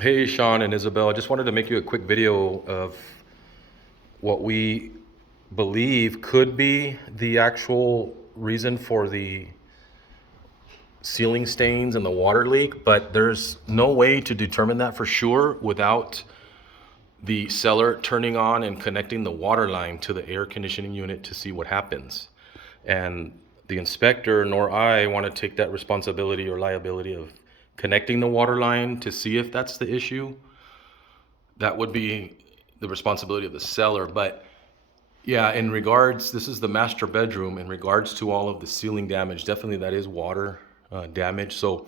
Hey, Sean and Isabel, I just wanted to make you a quick video of what we believe could be the actual reason for the ceiling stains and the water leak, but there's no way to determine that for sure without the seller turning on and connecting the water line to the air conditioning unit to see what happens. And the inspector nor I want to take that responsibility or liability of connecting the water line to see if that's the issue. That would be the responsibility of the seller. But yeah, in regards, this is the master bedroom. In regards to all of the ceiling damage, definitely that is water damage. So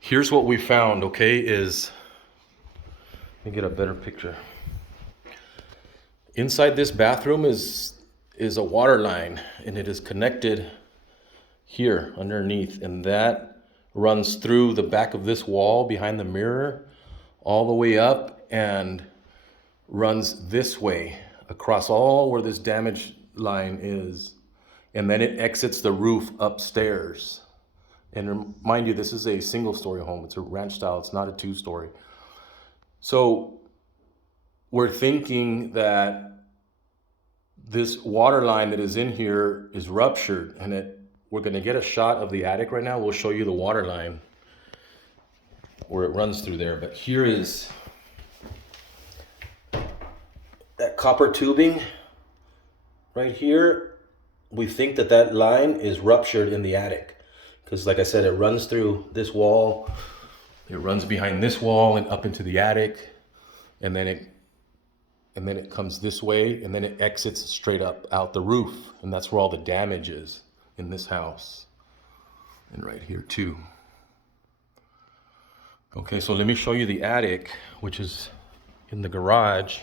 here's what we found, okay, is, let me get a better picture. Inside this bathroom is a water line, and it is connected here underneath, and that runs through the back of this wall behind the mirror all the way up and runs this way across all where this damage line is, and then it exits the roof upstairs. And mind you, this is a single story home. It's a ranch style. It's not a two-story. So we're thinking that this water line that is in here is ruptured, and we're going to get a shot of the attic right now. We'll show you the water line where it runs through there. But here is that copper tubing right here. We think that that line is ruptured in the attic because, like I said, it runs through this wall, it runs behind this wall and up into the attic, and then it comes this way, and then it exits straight up out the roof, and that's where all the damage is in this house, and right here too. Okay, so let me show you the attic, which is in the garage.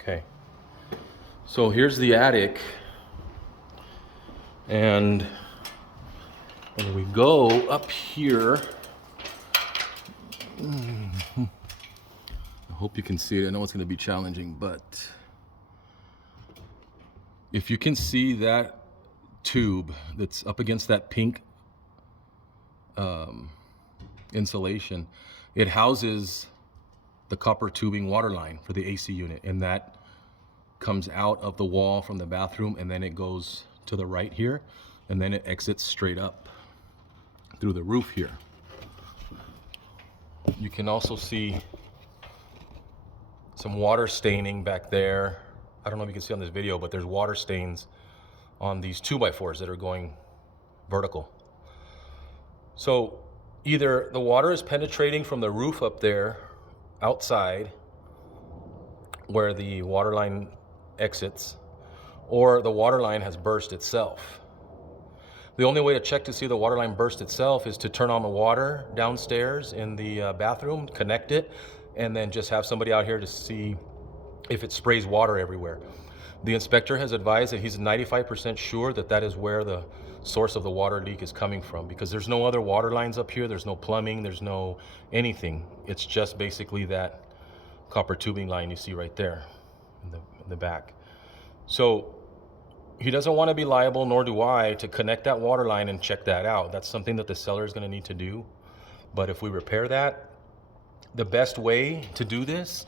Okay, so here's the attic, and when we go up here, I hope you can see it. I know it's going to be challenging, but if you can see that tube that's up against that pink insulation, it houses the copper tubing water line for the AC unit, and that comes out of the wall from the bathroom, and then it goes to the right here, and then it exits straight up through the roof here. You can also see some water staining back there. I don't know if you can see on this video, but there's water stains on these 2x4s that are going vertical. So either the water is penetrating from the roof up there outside where the water line exits, or the water line has burst itself. The only way to check to see the water line burst itself is to turn on the water downstairs in the bathroom, connect it, and then just have somebody out here to see if it sprays water everywhere. The inspector has advised that he's 95% sure that that is where the source of the water leak is coming from, because there's no other water lines up here. There's no plumbing, there's no anything. It's just basically that copper tubing line you see right there in the back. So he doesn't want to be liable, nor do I, to connect that water line and check that out. That's something that the seller is going to need to do. But if we repair that, the best way to do this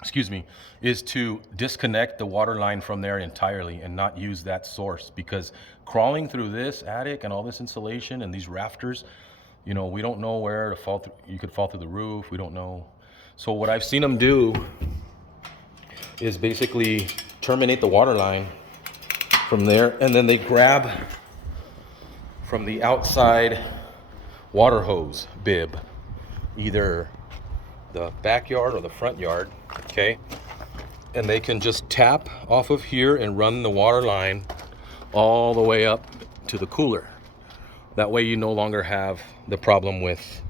excuse me, is to disconnect the water line from there entirely and not use that source, because crawling through this attic and all this insulation and these rafters, you know, we don't know where to fall through. You could fall through the roof. We don't know. So what I've seen them do is basically terminate the water line from there, and then they grab from the outside water hose bib, either the backyard or the front yard, okay? And they can just tap off of here and run the water line all the way up to the cooler. That way you no longer have the problem with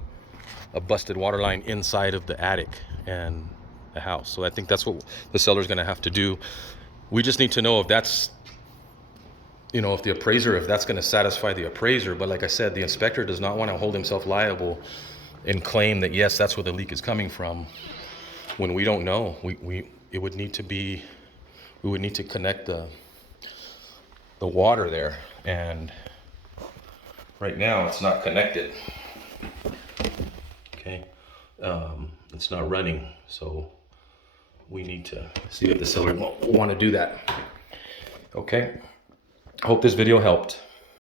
a busted water line inside of the attic and the house. So I think that's what the seller's gonna have to do. We just need to know if that's, you know, if that's gonna satisfy the appraiser. But like I said, the inspector does not want to hold himself liable and claim that, yes, that's where the leak is coming from, when we don't know. We would need to connect the water there, and Right now it's not connected. Okay, it's not running, so we need to see if the seller will want to do that. Okay, hope this video helped.